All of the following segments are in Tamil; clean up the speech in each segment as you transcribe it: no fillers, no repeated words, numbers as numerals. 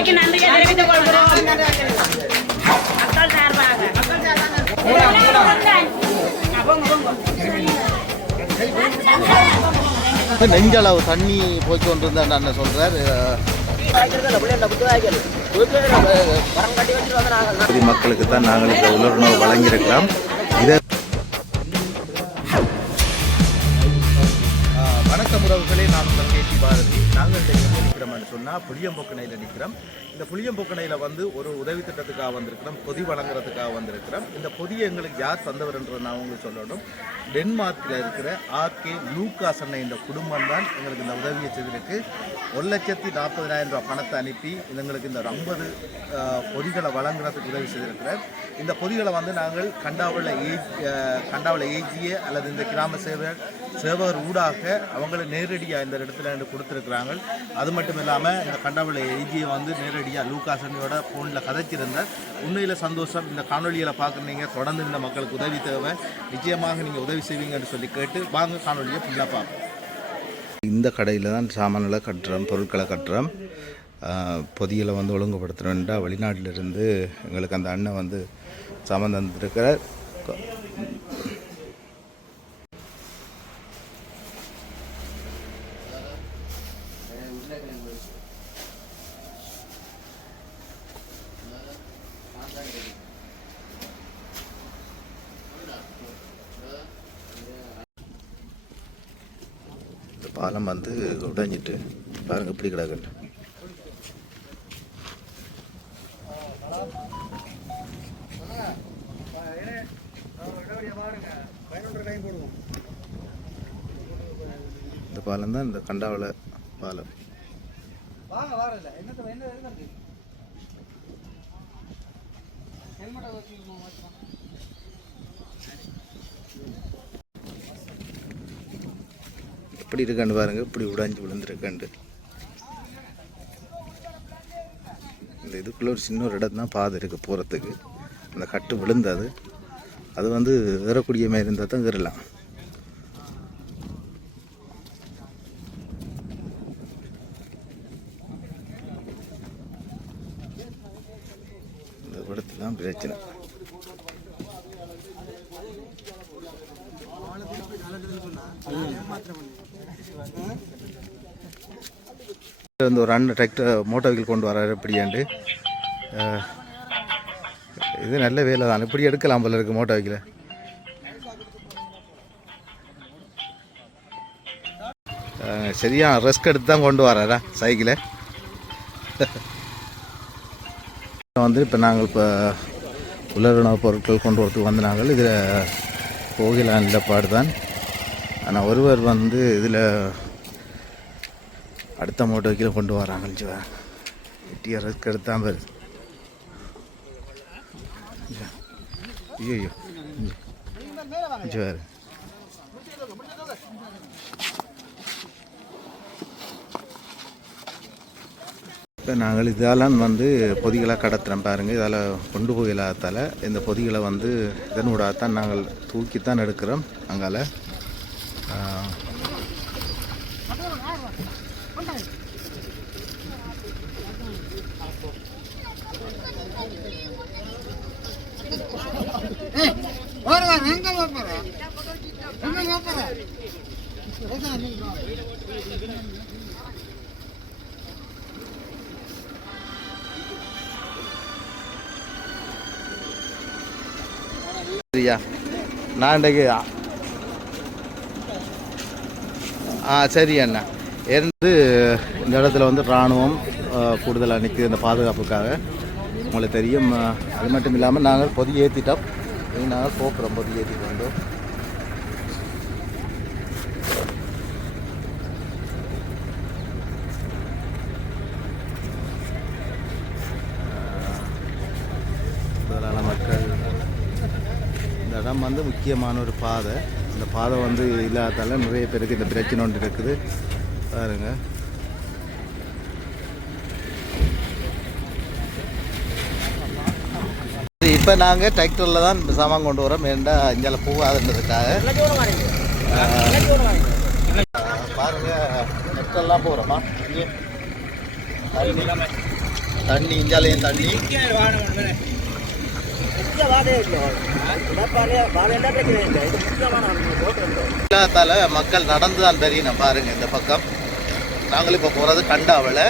உதவிக்கு நன்றியை தெரிவித்துக் கொள்கிறோம். மக்கள் சார்பாக நெஞ்சளவு தண்ணி போய் கொண்டிருந்தேன் அண்ணன் சொல்றார். மக்களுக்கு தான் நாங்கள் இந்த உலர்ணவு வழங்கியிருக்கலாம். இதை வணக்கம் உறவுகளே, நான் உங்கள் கேசி பாரதி. நாங்கள் எங்கே நிற்கிறோம்னு சொன்னால் புளியம்பொக்கணையில் நிற்கிறோம். இந்த புளியம்பொக்கணையில் வந்து ஒரு உதவி திட்டத்துக்காக வந்திருக்கிறோம், பொதி வழங்குறதுக்காக வந்திருக்கிறோம். இந்த பொதியை எங்களுக்கு யார் தந்தவர்ன்றதை நான் உங்களுக்கு சொல்லணும். டென்மார்க்கில் இருக்கிற ஆர்கே லூகாஸ் அண்ணன் இந்த குடும்பம் தான் எங்களுக்கு இந்த உதவியை செய்திருக்கு. 1,40,000 ரூபா பணத்தை அனுப்பி எங்களுக்கு இந்த 50 பொதிகளை வழங்குறதுக்கு உதவி செய்திருக்கிறார். இந்த பொதிகளை வந்து நாங்கள் கண்டாவில் ஏஜிய அல்லது இந்த கிராம சேவகர் ஊடாக அவங்களை நேரடியாக இந்த இடத்துல கொடுத்துருக்குறாங்க. அது மட்டும் இல்லாமல் இந்த கண்டாவில் ஏஜியை வந்து நேரடியாக லூகாசனியோட ஃபோனில் கதைச்சிருந்தார். உண்மையில் சந்தோஷம். இந்த காணொலியில் பார்க்குறீங்க, தொடர்ந்து இந்த மக்களுக்கு உதவி தேவை, நிச்சயமாக நீங்கள் உதவி செய்வீங்கன்னு சொல்லி கேட்டு வாங்க காணொலியை ஃபுல்லாக பார்ப்போம். இந்த கடையில் தான் சாமான்களை கட்டுறோம், பொருட்களை கட்டுறோம், பொதியில் வந்து ஒழுங்குபடுத்துகிறோம்டா. வெளிநாட்டிலிருந்து எங்களுக்கு அந்த அண்ணன் வந்து சாமான் தந்துருக்கிறார். பாலம் வந்து உடைஞ்சிட்டு பாருங்க இப்படி கிடக்குன்னு. இந்த பாலம் தான் இந்த கண்டாவள பாலம். இப்படி இருக்காண்டு பாருங்க, இப்படி உடைஞ்சு விழுந்துருக்காண்டு. இந்த இதுக்குள்ள ஒரு சின்ன ஒரு இடம் தான் பாதை இருக்குது போகிறதுக்கு. அந்த கட்டு விழுந்தது, அது வந்து ஏறக்கூடிய மாதிரி இருந்தால் தான் ஏறலாம். இந்த இடத்துல தான் பிரச்சனை. வந்து ஒரு அண்ணன் டிராக்டர் மோட்டார் வெஹிக்கிள் கொண்டு வராரு எப்படியாண்டு. இது நல்ல வேலை தான், இப்படி எடுக்கலாம் போல இருக்கு மோட்டார் வெஹிக்கிளை. சரியா ரெஸ்க் எடுத்து தான் கொண்டு வராரா சைக்கிளை. வந்து இப்போ நாங்கள் இப்போ உலர்ணவு பொருட்கள் கொண்டு வரத்துக்கு வந்து நாங்கள் இதில் போகலாம் நிலப்பாடு தான். ஆனால் ஒருவர் வந்து இதில் அடுத்த மோட்டோ கீழே கொண்டு வராங்கன்னு எட்டியருக்கு எடுத்தான் பேர். ஐயோ வேறு இப்போ நாங்கள் இதெல்லாம் வந்து பொதிகளாக கடத்துகிறோம் பாருங்கள். இதால் கொண்டு போயிடாதால் இந்த பொதிகளை வந்து இதனூடாகத்தான் நாங்கள் தூக்கித்தான் எடுக்கிறோம். அங்கால சரியா நான் இன்றைக்கு சரி அண்ணா இருந்து இந்த இடத்துல வந்து இராணுவம் கூடுதலாக நிற்குது இந்த பாதுகாப்புக்காக. உங்களுக்கு தெரியும். அது மட்டும் இல்லாமல் நாங்கள் பொதி ஏற்றிட்டோம், நாங்கள் போக்குறோம், பொதி ஏற்றிட்டு வந்தோம். முதலான மக்கள் இந்த இடம் வந்து முக்கியமான ஒரு பாதை. இந்த பாதை வந்து இல்லாதால நிறைய பேருக்கு இந்த பிரச்சனை ஒன்று இருக்குது பாருங்க. இப்போ நாங்கள் டிராக்டரில் தான் சாமான் கொண்டு வரோம். ஏண்டா இங்கே போகாதுன்றதுக்காக பாருங்க. நெட்டெல்லாம் போகிறோமா தண்ணி இஞ்சாலையும் தண்ணி இல்லாதால மக்கள் நடந்து தான் தெரியணும் பாருங்க. இந்த பக்கம் நாங்கள் இப்போ போகிறது கண்டாவளை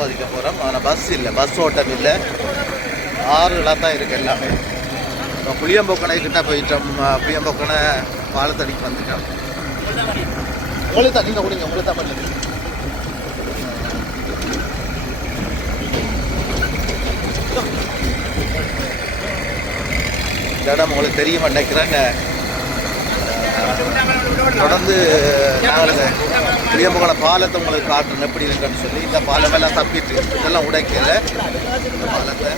பதிக்க போகிறோம். ஆனால் பஸ் இல்லை, பஸ் ஓட்டம் இல்லை, ஆறுகளாக தான் இருக்குது எல்லாமே. இப்போ புளியம்பொக்கனை கிட்ட போயிட்டோம். புளியம்பொக்கனை பாலத்தடிக்கு வந்துட்டோம். உங்களுக்கு தான் நீங்கள் குடிங்க, உங்களுக்கு தான் பண்ணுங்க. இந்த இடம் உங்களுக்கு தெரியுமா நினைக்கிறேன். தொடர்ந்து நாங்கள் புளியம்பொக்கனை பாலத்தை உங்களுக்கு காட்டணும் எப்படி இருக்குன்னு சொல்லி. இந்த பாலமெல்லாம் தப்பிட்டு இதெல்லாம் உடைக்கல. இந்த பாலத்தை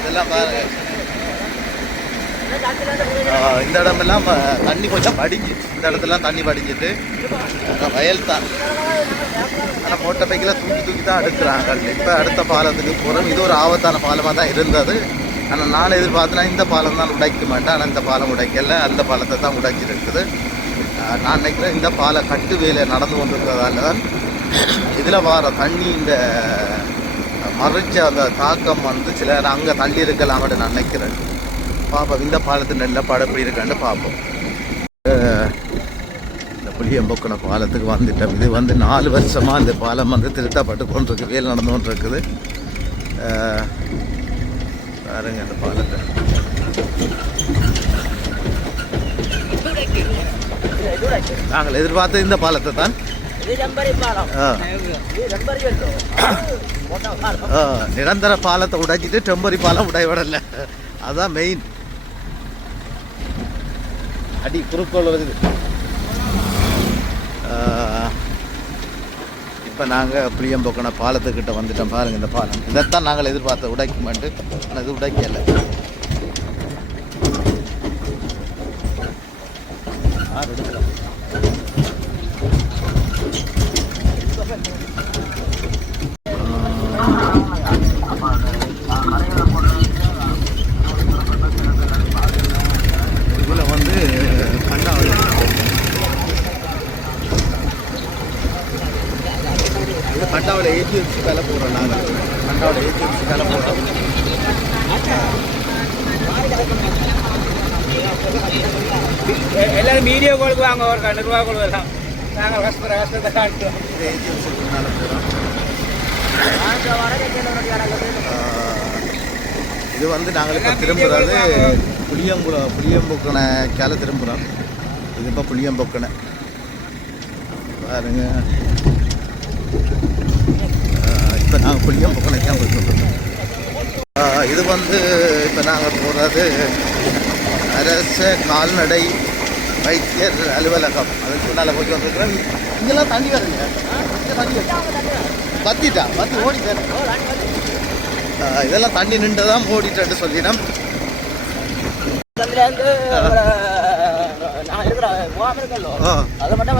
இதெல்லாம் பாருங்க. இந்த இடமெல்லாம் தண்ணி கொஞ்சம் படிஞ்சு, இந்த இடத்துலாம் தண்ணி படிஞ்சிட்டு வயல் தான். ஆனால் மோட்டர் பைக்கில் தூக்கி தான் எடுக்கிறாங்க. இப்போ அடுத்த பாலத்துக்கு போகிறோம். இது ஒரு ஆபத்தான பாலமாக தான் இருந்தது. ஆனால் நான் எதிர்பார்த்தேன்னா இந்த பாலம் தான் உடைக்க மாட்டேன். ஆனால் இந்த பாலம் உடைக்கல, அந்த பாலத்தை தான் உடைச்சிருக்குது. நான் நினைக்கிறேன் இந்த பாலை கட்டு வேலை நடந்து கொண்டிருக்கிறதால தான் இதில் வர தண்ணி இந்த மறைச்ச அந்த தாக்கம் வந்து சில அங்கே தள்ளி இருக்கலாம்னு நான் நினைக்கிறேன். பார்ப்போம் இந்த பாலத்து நல்ல படம் எப்படி இருக்கான்னு பார்ப்போம். இந்த புளியம்பொக்கனை பாலத்துக்கு வந்துட்டோம். இது வந்து 4 வருஷமாக இந்த பாலம் வந்து திருத்தப்பட்டு கொண்டிருக்கு, வேலை நடந்து கொண்டிருக்குது. பாருங்க இந்த பாலத்தை. நாங்கள் எதிர்பார்த்த இந்த பாலத்தை தான். நிரந்தர பாலத்தை உடைச்சிட்டு டெம்பரி பாலம் உடைவிடல, அதுதான் மெயின். அடி குறுக்கோள் வருது. இப்போ நாங்கள் புளியம்பொக்கனை பாலத்துக்கிட்ட வந்துட்டோம். பாருங்கள் இந்த பாலம், இதைத்தான் நாங்கள் எதிர்பார்த்த உடைக்க மாட்டேன். ஆனால் இது உடைக்கலை. இதில் வந்து கண்டாவில் ஏஜிஎஃப்சி வேலை போகிறோம். நாங்கள் கண்டாவில் ஏஜிஎஃப்சி வேலை போகிறோம். எல்லாரும் மீடியா கோளுக்கு வாங்க, ஒரு நிர்வாகம் வரலாம். நாங்கள் கஷ்டத்தை காட்டுவோம். ஏஜிஎஃப்சி மேலே போகிறோம். இது வந்து நாங்கள் இப்போ திரும்புகிறது புளியம்பொக்கனை கேல திரும்புகிறோம். இது இப்போ புளியம்பொக்கனை பாருங்க. இப்போ நாங்கள் புளியம்பொக்கனை தான் போய்ட்டு. இது வந்து இப்போ நாங்கள் போகிறது அரச கால்நடை வைத்தியர் அலுவலகம். அதுக்கு முன்னால் போய்ட்டு வந்துருக்குறோம். இங்கெல்லாம் தண்ணி வருங்க, தண்ணி பத்தி ஓடிட்டேன். இதெல்லாம் தண்ணி நின்று தான் ஓடிட்டேன்னு சொல்லினோம். அது மட்டும்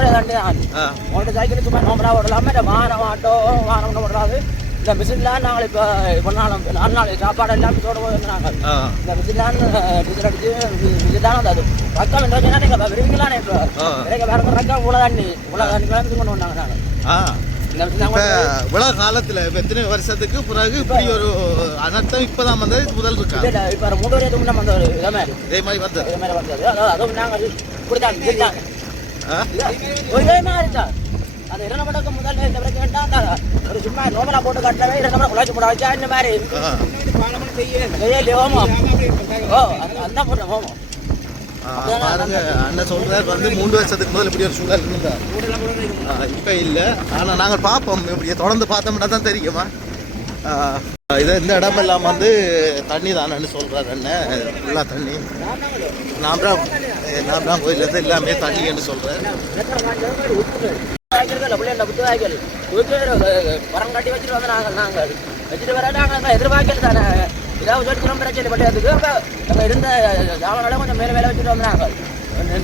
சைக்கிள் சும்மா நோம்பரா ஓடலாம். வாகனம் ஆட்டோ வாகனம் ஓடுறாது. இந்த மிஷின்லாம் நாங்கள் இப்போ 4 நாள் சாப்பாடு எல்லாம் தோட போயிருந்தாங்க. இந்த மிஷின்லாம் டீசல் அடிச்சு மிஷின் அது ரக்கம் என்ன நீங்கள் விரும்பிக்கலாம். இப்போ வேற ரக்கம் உள்ள தண்ணி கிளம்பி கொண்டு வந்தாங்க. நாங்கள் உலக காலத்தில் எத்தனை வருஷத்துக்கு பிறகு இப்படி ஒரு அனர்த்தம் இப்போதான் வந்தது, முதல் இருக்கா? இப்போ 3 வருஷத்துக்கு முன்னே வந்த ஒரு இதே மாதிரி வந்தது. அதுவும் நாங்கள் இப்படித்தான் ஒரே மாதிரி தான். அது 2 மடக்கு முதல் இந்த வரைக்கும் வேண்டாம். ஒரு சும்மா நோமலா போட்டு கட்டவே 2 மடக்கு உழைச்சி போட வச்சா இந்த மாதிரி அந்த போட்ட ஹோமம். பாருங்க, அண்ணன் சொல்றாரு வந்து 3 வருஷத்துக்கு முதல் இப்படி ஒரு சூழல் இருந்தா, இப்ப இல்லை. ஆனா நாங்கள் பார்ப்போம், இப்படி தொடர்ந்து பார்த்தோம்னா தான் தெரியுமா. இது இந்த இடமெல்லாம் வந்து தண்ணி தானேன்னு சொல்றாரு அண்ணன். ஃபுல்லாக தண்ணி. நாம கோயிலேருந்து எல்லாமே தண்ணின்னு சொல்றேன். மரம் கட்டி வச்சுட்டு வந்து நாங்கள் வச்சுட்டு வர நாங்கள் எதிர்பார்க்கல தானே. ஏதாவது சொல்லிக்கிறோம் பிரச்சனை பட்டு நம்ம இருந்த ஜாமனால கொஞ்சம் மேலே வேலை வச்சுட்டு வந்தாங்க.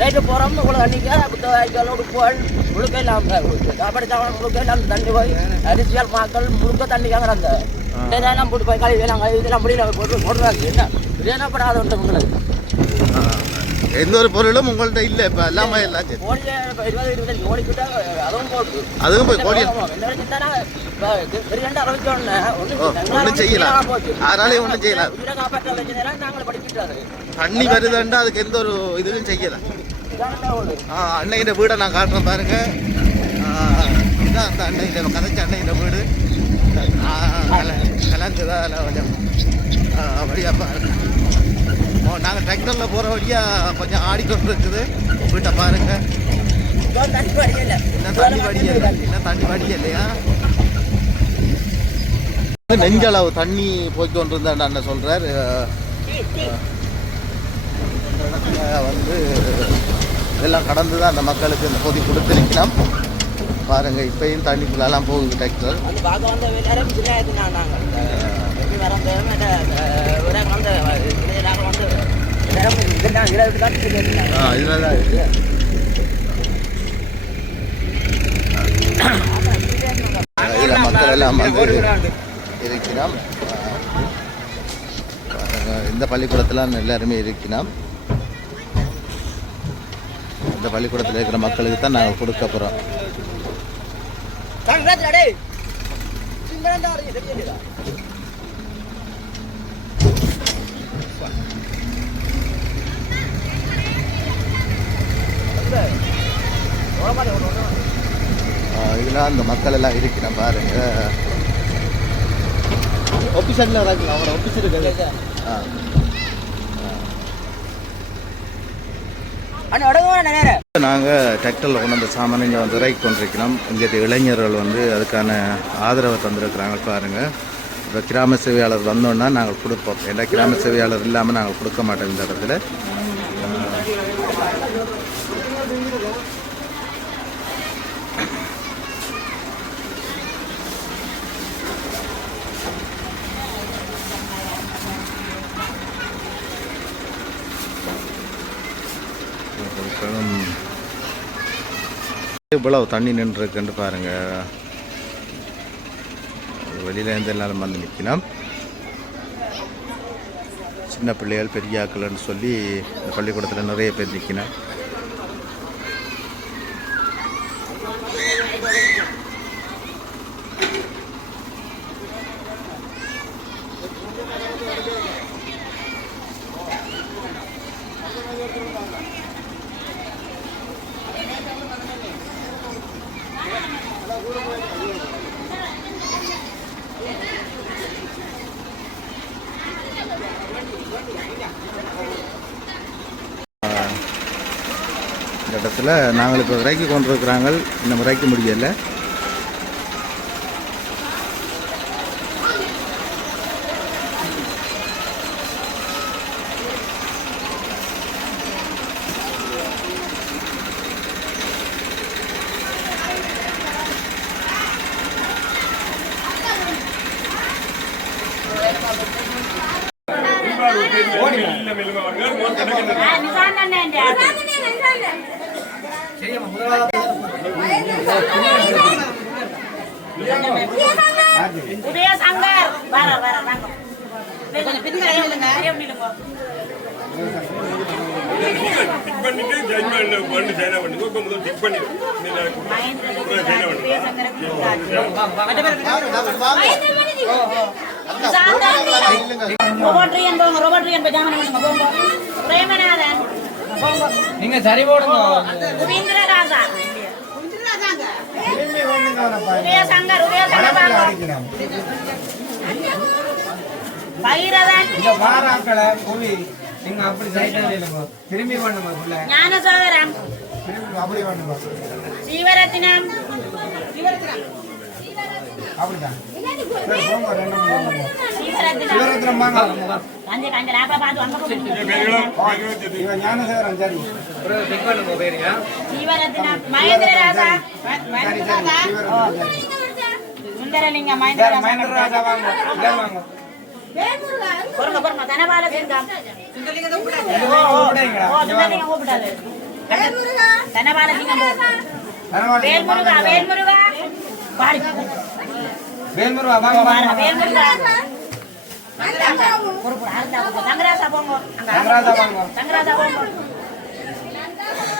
நைட்டு போகிறோம் இவ்வளோ தண்ணிக்கா புத்தகம் உடுப்புகள் முழுக்க இல்லாமல் சாப்பாடு சாப்பாடு முழுக்க இல்லாமல் தண்ணி போய் அரிசியால் மக்கள் முழுக்க தண்ணிக்காங்க. அந்த இதெல்லாம் போட்டு போய் கழுவி நாங்கள் இதெல்லாம் முடியல போட்டு போடுறாங்க. என்ன இதெல்லாம் படாத உண்டு உங்களுக்கு. எந்த ஒரு பொருளும் உங்கள்ட்ட இல்லை இப்போ எல்லாமே எல்லாம் சரி. அதுவும் போய் கோழி ஒன்றும் செய்யலாம், அதனாலே ஒன்றும் செய்யலாம். தண்ணி வருதுண்டா அதுக்கு எந்த ஒரு இதுவும் செய்யலாம். அன்னைகிட்ட வீடை நான் காட்டுறேன் பாருங்க. இதுதான் அந்த அன்னைகிட்ட கதைச்ச அன்னைகிட்ட வீடு. கலங்குதா அதில் கொஞ்சம் வழியாக பாருங்க. நாங்கள் டிராக்டரில் போகிற வழியாக கொஞ்சம் ஆடிக்கொண்டு இருக்குது. வீட்டை பாருங்க. இன்னும் தண்ணி வடியலை, இன்னும் தண்ணி வடியலையா? நெஞ்சளவு தண்ணி போய்க்கொண்டு இருந்தான்னு அண்ணன் சொல்கிறார். வந்து இதெல்லாம் கடந்து தான் அந்த மக்களுக்கு இந்த பொதி கொடுத்துருக்கலாம். பாருங்கள், இப்பயும் தண்ணிக்குள்ளெல்லாம் போகுது டிராக்டர். இதில் தான் இருக்குது. இதில் மக்கள் எல்லாம் வந்து இருக்கிறோம். இந்த பள்ளிக்கூடத்தில் எல்லாருமே இருக்கிறோம். இந்த பள்ளிக்கூடத்தில் இருக்கிற மக்களுக்கு தான் நாங்கள் கொடுக்க போகிறோம். இதில் அந்த மக்கள் எல்லாம் இருக்கிறோம் பாருங்க. ஆஃபீஸரில் வராங்க, அவரோட ஆஃபீஸ் இருக்குது. நாங்கள் டிராக்டரில் கொண்டு வந்த சாமான் இங்கே வந்து இறக்கி கொண்டிருக்கிறோம். இங்கே இளைஞர்கள் வந்து அதுக்கான ஆதரவை தந்திருக்கிறாங்க பாருங்கள். இப்போ கிராம சேவையாளர் வந்தோன்னா நாங்கள் கொடுப்போம். ஏன்னா கிராம சேவையாளர் இல்லாமல் நாங்கள் கொடுக்க மாட்டோம் இந்த இடத்துல. இவ்வளவு தண்ணி நின்றுருக்குன்னு பாருங்கள். வெளியிலேருந்து எல்லாரும் வந்து நிற்கணும். சின்ன பிள்ளைகள் பெரியாக்கள்னு சொல்லி இந்த பள்ளிக்கூடத்தில் நிறைய பேர் நிற்கணும். இந்த இடத்துல நாங்கள் இப்போ இறக்கி கொண்டிருக்கிறாங்க. இன்னும் இறக்க முடியலை. உதய சங்கர் நீங்க சரி போடுங்க. நீங்க அப்படி திரும்பி பண்ணுங்க. ஞானசாகரம் அப்படி பண்ணுங்க. சீவரத்தினம் அப்படிதான் சுந்தரலிங்க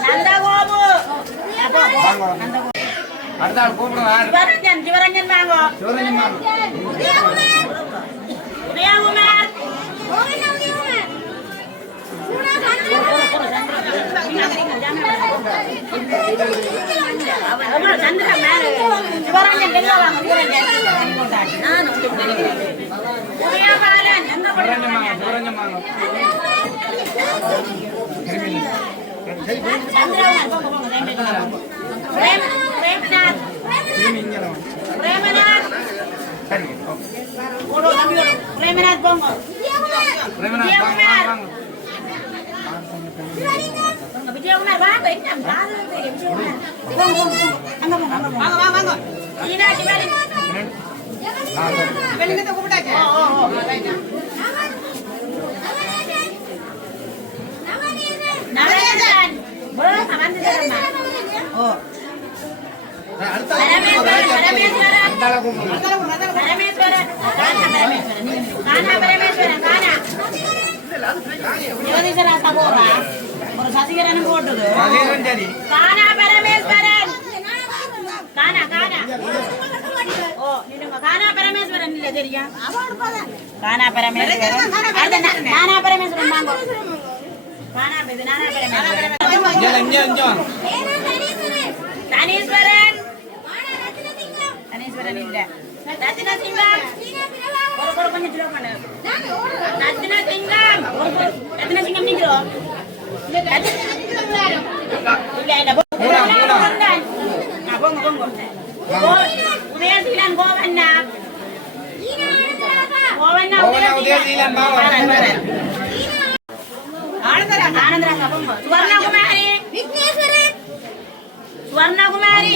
நந்தகோபு அடுத்த ஆள் கூப்பிடுங்க சிவரஞ்சன் சிவரஞ்சன் வாங்க சிவரஞ்சன் உதயகுமார் சந்திரன் சிவரஞ்சன் உதயபாலன் எங்க படிக்கிறாங்க பிரேமநாத் பிரேமநாத் போங்க விஜயகுமார் வாங்க வாங்க மீனாட்சி வெளிங்கத்தை கூப்பிட்டாச்சு நவரேசன் வந்து தரமா ஓ ஒரு சசிகரன் போட்டது கானா பரமேஸ்வரன் கானா கானா ஓ நீங்க கானா பரமேஸ்வரன் இல்ல தெரியும் கானா பரமேஸ்வரன் கானா பரமேஸ்வரன் வாங்க கானா பேபி நானா பரமேஸ்வரன் தனீஸ்வரன் தனீஸ்வரன் இல்ல ரத்தின சிங்கம் ஒரு கொஞ்சம் ஸ்லோ பண்ணு ரத்தின சிங்கம் ரத்தின சிங்கம் நிக்கிறோம் இல்ல இல்ல போங்க உதயசீலன் கோவண்ணா உதயசீலன் ஆனந்தராங்க போங்க சுவர்ணகுமாரி விக்னேஸ்வரன் சுவர்ணகுமாரி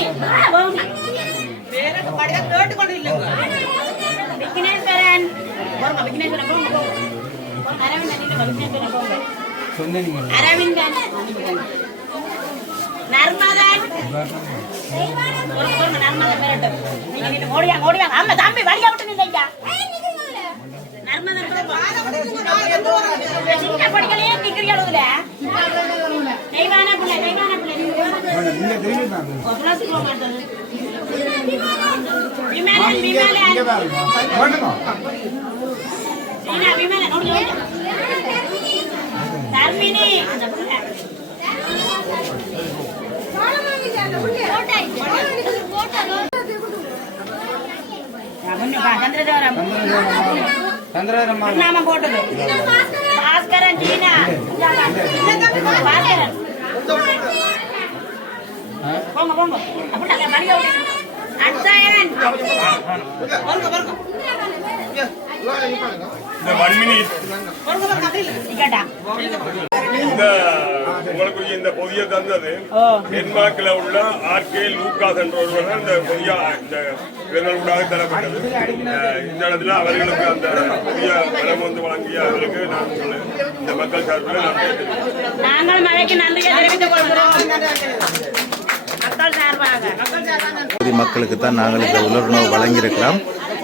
விக்னேஸ்வரன் போங்க விக்னேஸ்வரன் போங்க அரவிந்தன் நர்மதன் நர்மதன் பெறட்டும் நீங்க ஓடியாங்க ஓடியாங்க ஆமா தம்பி வழியா விட்டு நில்லைங்க நர்மதன் சின்ன படிக்கலையே நிக்கிறீங்கள தெய்வான பிள்ளை விமலன் விமலன் தர்மினி சந்திரதேவரம் போட்டது பாஸ்கரன் ஜீனா பாஸ்கரன் போங்க போங்க அப்படின்னா மணிக அட்சயன் இந்த பொதிய தந்தது டென்மார்க்ல உள்ள ஆர்கே லூகாஸ் என்ற ஒருவர் இந்த பொதிய இந்த இவர்களுக்காக தரப்பட்டது. இந்த இடத்துல அவர்களுக்கு அந்த புதிய வரம் வந்து வழங்கிய அவருக்கு நாங்கள் இந்த மக்கள் சார்பில் நாங்கள் மழைக்கு நன்றியை தெரிவித்துக் கொள்கிறோம். மக்கள் சார்பாக மக்களுக்கு தான் நாங்கள் இந்த உலர்ணவு வழங்கியிருக்கிறோம்.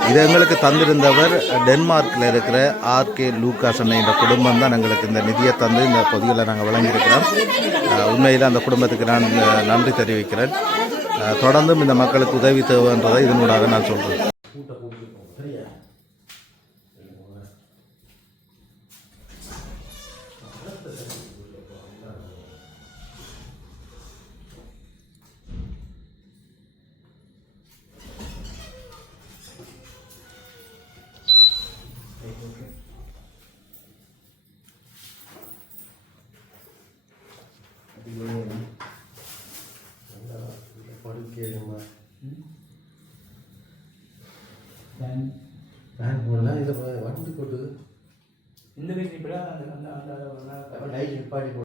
இது எங்களுக்கு தந்திருந்தவர் டென்மார்க்கில் இருக்கிற ஆர்கே லூகாஸ் என்ற குடும்பம் தான் எங்களுக்கு இந்த நிதியை தந்து இந்த பொதிகளை நாங்கள் வழங்கியிருக்கிறோம். உண்மையில் அந்த குடும்பத்துக்கு நான் நன்றி தெரிவிக்கிறேன். தொடர்ந்தும் இந்த மக்களுக்கு உதவி தேவைன்றதை இதனூடாக நான் சொல்கிறேன். இந்த